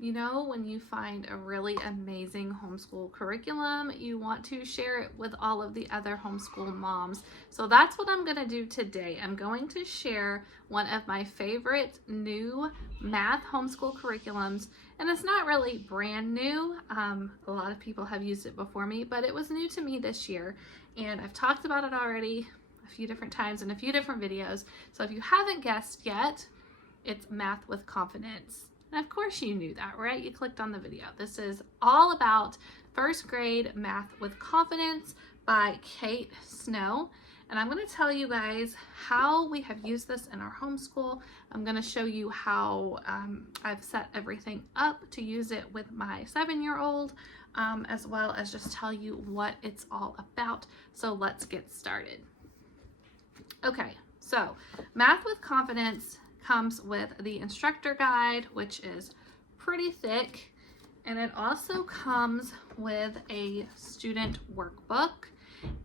You know, when you find a really amazing homeschool curriculum, you want to share it with all of the other homeschool moms. So that's what I'm going to do today. I'm going to share one of my favorite new math homeschool curriculums. And it's not really brand new. A lot of people have used it before me, but it was new to me this year. And I've talked about it already a few different times in a few different videos. So if you haven't guessed yet, it's Math with Confidence. And of course you knew that, right? You clicked on the video. This is all about first grade Math with Confidence by Kate Snow. And I'm going to tell you guys how we have used this in our homeschool. I'm going to show you how I've set everything up to use it with my 7-year-old, as well as just tell you what it's all about. So let's get started. Okay, so Math with Confidence comes with the instructor guide, which is pretty thick, and it also comes with a student workbook.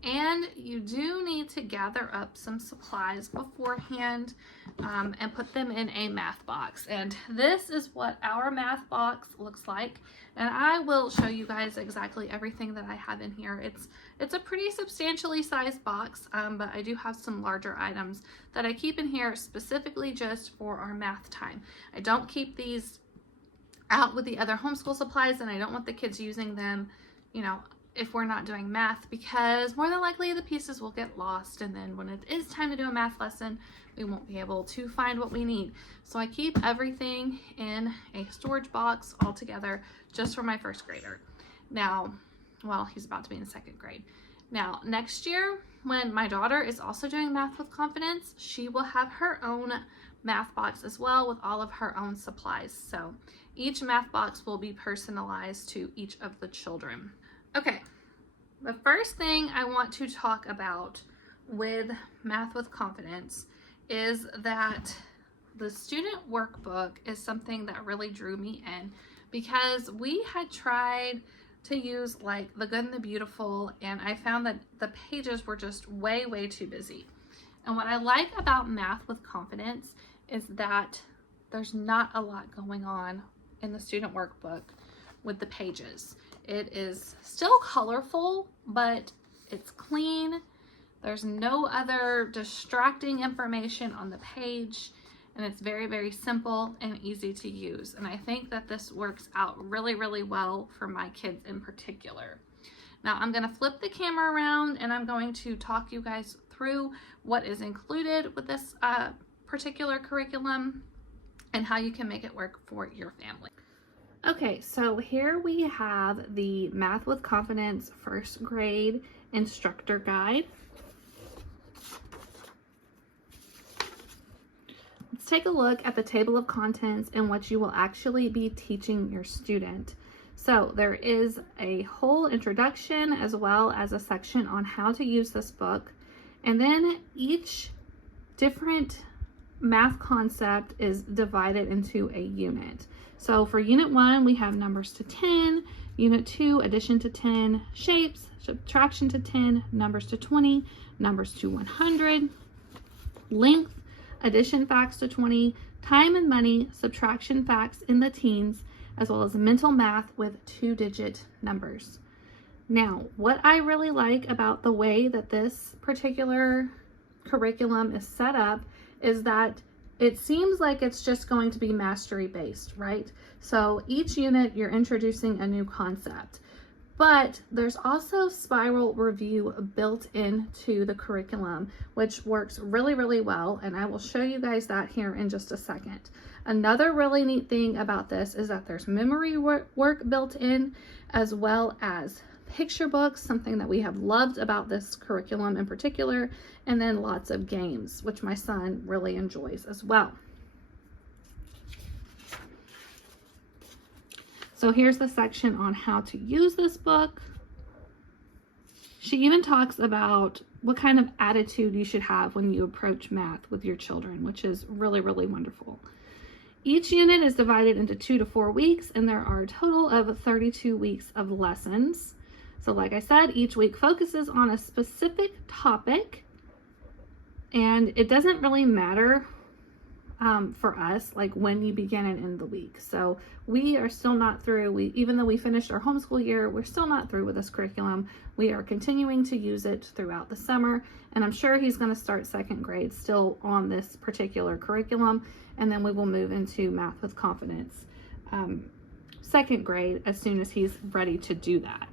And you do need to gather up some supplies beforehand and put them in a math box. And this is what our math box looks like. And I will show you guys exactly everything that I have in here. It's a pretty substantially sized box, but I do have some larger items that I keep in here specifically just for our math time. I don't keep these out with the other homeschool supplies, and I don't want the kids using them, you know, if we're not doing math, because more than likely the pieces will get lost, and then when it is time to do a math lesson, we won't be able to find what we need. So I keep everything in a storage box all together just for my first grader. Now, well, he's about to be in 2nd grade. Now, next year, when my daughter is also doing Math with Confidence, she will have her own math box as well with all of her own supplies. So each math box will be personalized to each of the children. Okay, the first thing I want to talk about with Math with Confidence is that the student workbook is something that really drew me in, because we had tried to use like The Good and the Beautiful, and I found that the pages were just way too busy. And what I like about Math with Confidence is that there's not a lot going on in the student workbook with the pages. It is still colorful, but it's clean. There's no other distracting information on the page, and it's very simple and easy to use. And I think that this works out really well for my kids in particular. Now I'm going to flip the camera around, and I'm going to talk you guys through what is included with this particular curriculum and how you can make it work for your family. Okay, so here we have the Math with Confidence first grade instructor guide. Let's take a look at the table of contents and what you will actually be teaching your student. So there is a whole introduction as well as a section on how to use this book. And then each different math concept is divided into a unit. So for unit 1, we have numbers to 10, unit 2, addition to 10, shapes, subtraction to 10, numbers to 20, numbers to 100, length, addition facts to 20, time and money, subtraction facts in the teens, as well as mental math with 2-digit numbers. Now, what I really like about the way that this particular curriculum is set up is that it seems like it's just going to be mastery based, right? So each unit you're introducing a new concept, but there's also spiral review built into the curriculum, which works really well, and I will show you guys that here in just a second. Another really neat thing about this is that there's memory work built in, as well as picture books, something that we have loved about this curriculum in particular, and then lots of games, which my son really enjoys as well. So here's the section on how to use this book. She even talks about what kind of attitude you should have when you approach math with your children, which is really wonderful. Each unit is divided into 2 to 4 weeks, and there are a total of 32 weeks of lessons. So like I said, each week focuses on a specific topic, and it doesn't really matter for us, like when you begin and end the week. So we are still not through. Even though we finished our homeschool year, we're still not through with this curriculum. We are continuing to use it throughout the summer, and I'm sure he's going to start second grade still on this particular curriculum, and then we will move into Math with Confidence second grade as soon as he's ready to do that.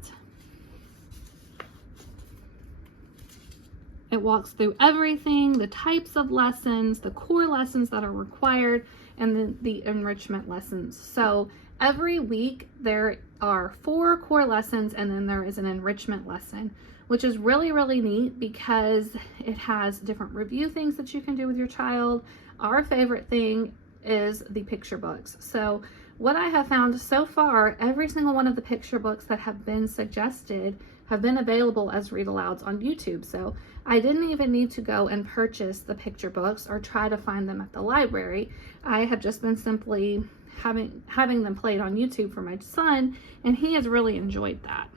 It walks through everything, the types of lessons, the core lessons that are required, and then the enrichment lessons. So every week there are 4 core lessons, and then there is an enrichment lesson, which is really, really neat because it has different review things that you can do with your child. Our favorite thing is the picture books. So what I have found so far, every single one of the picture books that have been suggested have been available as read alouds on YouTube. So I didn't even need to go and purchase the picture books or try to find them at the library. I have just been simply having them played on YouTube for my son, and he has really enjoyed that.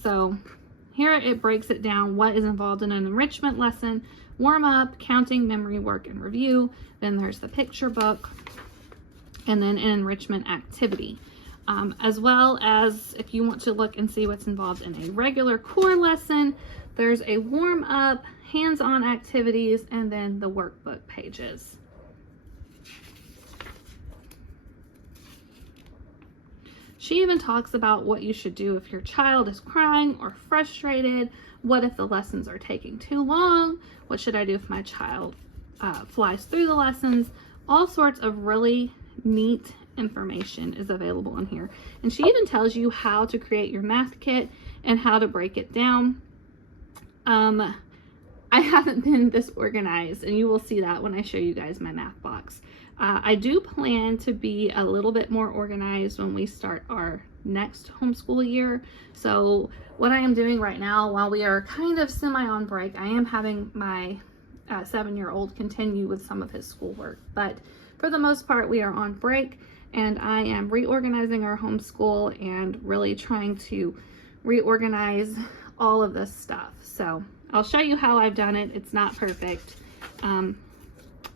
So here it breaks it down what is involved in an enrichment lesson: warm up, counting, memory work, and review. Then there's the picture book, and then an enrichment activity. As well as if you want to look and see what's involved in a regular core lesson, there's a warm up, hands-on activities, and then the workbook pages. She even talks about what you should do if your child is crying or frustrated. What if the lessons are taking too long? What should I do if my child flies through the lessons? All sorts of really neat information is available in here. And she even tells you how to create your math kit and how to break it down. I haven't been this organized, and you will see that when I show you guys my math box. I do plan to be a little bit more organized when we start our next homeschool year. So what I am doing right now, while we are kind of semi on break, I am having my 7-year-old continue with some of his schoolwork, but for the most part we are on break, and I am reorganizing our homeschool and really trying to reorganize all of this stuff. So I'll show you how I've done it. It's not perfect.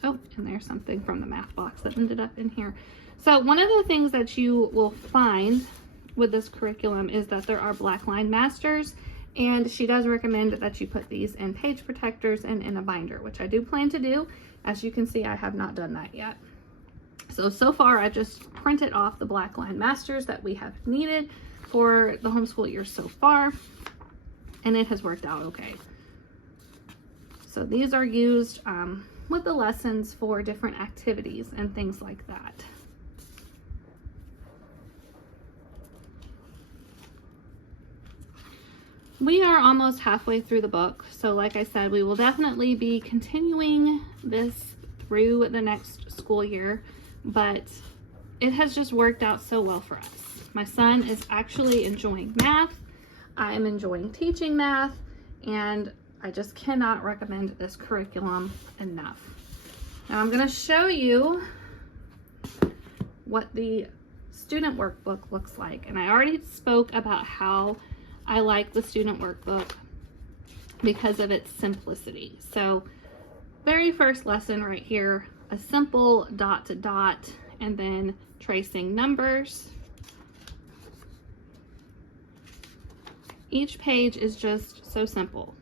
Oh, and there's something from the math box that ended up in here. So one of the things that you will find with this curriculum is that there are black line masters, and she does recommend that you put these in page protectors and in a binder, which I do plan to do. As you can see, I have not done that yet. So far I just printed off the black line masters that we have needed for the homeschool year so far, and it has worked out okay. So these are used with the lessons for different activities and things like that. We are almost halfway through the book, so like I said, we will definitely be continuing this through the next school year, but it has just worked out so well for us. My son is actually enjoying math. I'm enjoying teaching math, and I just cannot recommend this curriculum enough. Now I'm going to show you what the student workbook looks like, and I already spoke about how I like the student workbook because of its simplicity. So very first lesson right here, a simple dot to dot and then tracing numbers. Each page is just so simple.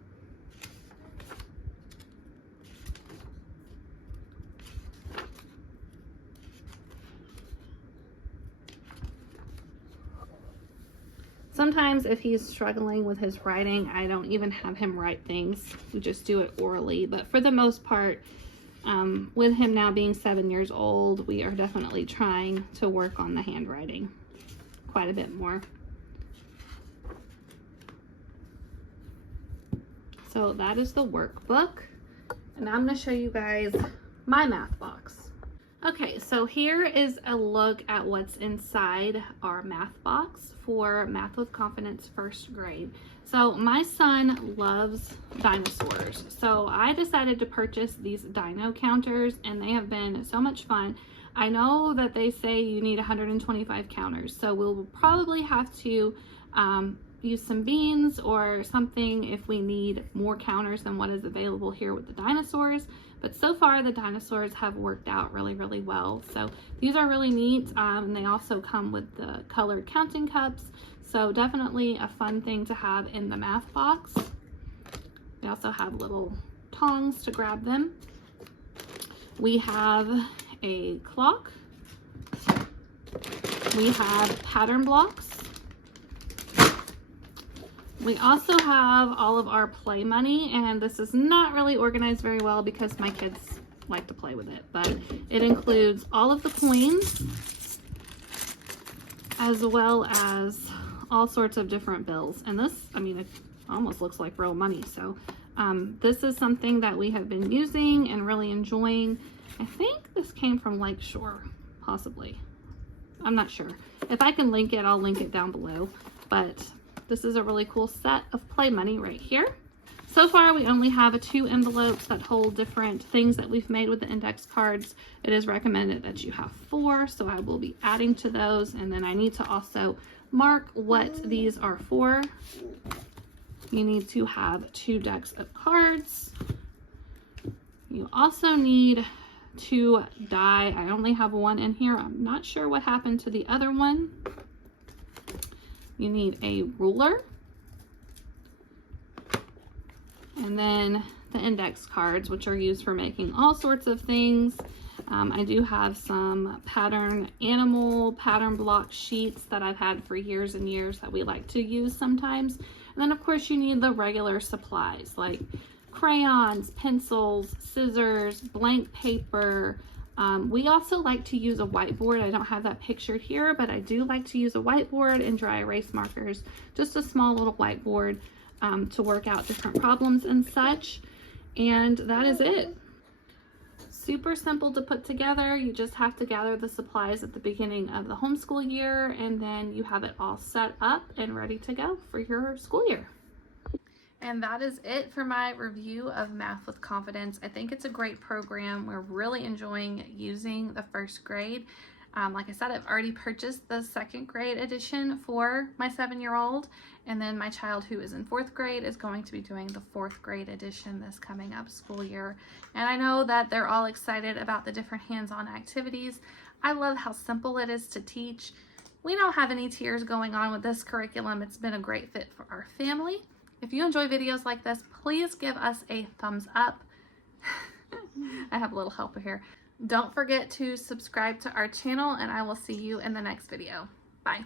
Sometimes if he's struggling with his writing, I don't even have him write things. We just do it orally. But for the most part, with him now being 7 years old, we are definitely trying to work on the handwriting quite a bit more. So that is the workbook. And I'm going to show you guys my math box. Okay, so here is a look at what's inside our math box for Math with Confidence first grade. So my son loves dinosaurs, so I decided to purchase these dino counters, and they have been so much fun. I know that they say you need 125 counters, so we'll probably have to use some beans or something if we need more counters than what is available here with the dinosaurs, But so far the dinosaurs have worked out really, really well. So these are really neat, and they also come with the colored counting cups. So definitely a fun thing to have in the math box. They also have little tongs to grab them. We have a clock. We have pattern blocks. We also have all of our play money, and this is not really organized very well because my kids like to play with it, but it includes all of the coins as well as all sorts of different bills. And this, I mean, it almost looks like real money. So this is something that we have been using and really enjoying. I think this came from Lakeshore, possibly. I'm not sure. If I can link it, I'll link it down below. But this is a really cool set of play money right here. So far, we only have 2 envelopes that hold different things that we've made with the index cards. It is recommended that you have 4, so I will be adding to those. And then I need to also mark what these are for. You need to have 2 decks of cards. You also need 2 die. I only have 1 in here. I'm not sure what happened to the other one. You need a ruler. And then the index cards, which are used for making all sorts of things. I do have some pattern block sheets that I've had for years and years that we like to use sometimes. And then of course you need the regular supplies like crayons, pencils, scissors, blank paper. We also like to use a whiteboard. I don't have that pictured here, but I do like to use a whiteboard and dry erase markers, just a small little whiteboard to work out different problems and such. And that is it. Super simple to put together. You just have to gather the supplies at the beginning of the homeschool year, and then you have it all set up and ready to go for your school year. And that is it for my review of Math with Confidence. I think it's a great program. We're really enjoying using the first grade. Like I said, I've already purchased the 2nd grade edition for my 7-year-old. And then my child who is in 4th grade is going to be doing the 4th grade edition this coming up school year. And I know that they're all excited about the different hands-on activities. I love how simple it is to teach. We don't have any tears going on with this curriculum. It's been a great fit for our family. If you enjoy videos like this, please give us a thumbs up. I have a little helper here. Don't forget to subscribe to our channel, and I will see you in the next video. Bye.